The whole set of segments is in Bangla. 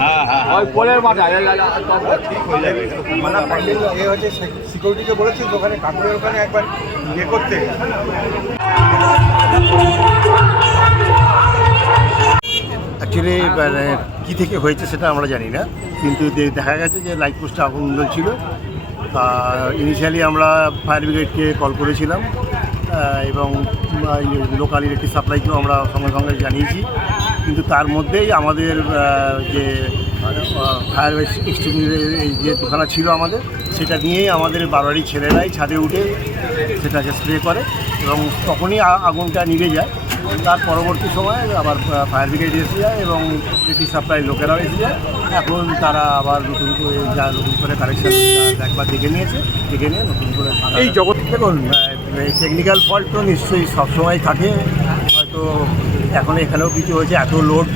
হ্যাঁ হ্যাঁ ওই পোলের মাথা ঠিক হয়ে যাবে। মানে প্যান্ডেল এ হচ্ছে সিকিউরিটিকে বলেছি ওখানে কাকুরের ওখানে একবার ইয়ে করতে। অ্যাকচুয়ালি মানে কী থেকে হয়েছে সেটা আমরা জানি না। কিন্তু দেখা গেছে যে লাইট পোস্টে আগুন ছিল তা ইনিশিয়ালি আমরা ফায়ার ব্রিগেডকে কল করেছিলাম। এবং লোকাল ইলেকট্রিক সাপ্লাইকেও আমরা সঙ্গে সঙ্গে জানিয়েছি। কিন্তু তার মধ্যেই আমাদের যে ফায়ার এক্সটিংগুইশার যে দুখানা ছিল আমাদের সেটা নিয়েই আমাদের বারোয়ারি ছেলেরাই ছাদে উঠে সেটাকে স্প্রে করে এবং তখনই আগুনটা নিভে যায়। তার পরবর্তী সময়ে আবার ফায়ার ব্রিগেড এসে যায় এবং ইলেকট্রিক সাপ্লাই লোকেরাও এসে যায়। এখন তারা আবার নতুন করে যা নতুন করে কারেকশন একবার দেখে নিয়েছে দেখে নিয়ে নতুন করে এই জগৎ দেখুন টেকনিক্যাল ফল্ট তো নিশ্চয়ই সবসময় থাকে। এখন এখানেও কিছু হয়েছে এত লোড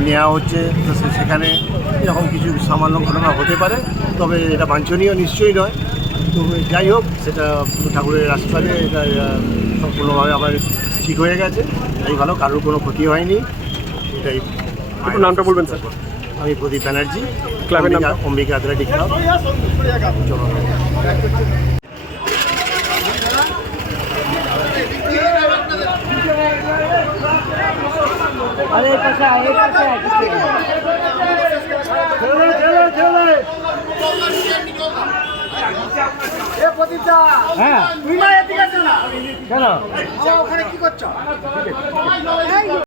নেওয়া হচ্ছে তো সেখানে এরকম কিছু সামান্য ঘটনা হতে পারে তবে এটা বাঞ্ছনীয় নিশ্চয়ই নয়। তো যাই হোক সেটা ঠাকুরের আশীর্বাদে এটা সম্পূর্ণভাবে আবার ঠিক হয়ে গেছে। এই ভালো কারোর কোনো ক্ষতি হয়নি। এটাই। নামটা বলবেন স্যার। আমি প্রদীপ ব্যানার্জি ক্লাবের নাম? অম্বিকা- অম্বিকা অ্যাথলেটিক এ চলো হ্যাঁ। তুই না এদিকে চল না। কেন? ওখানে কি করছ?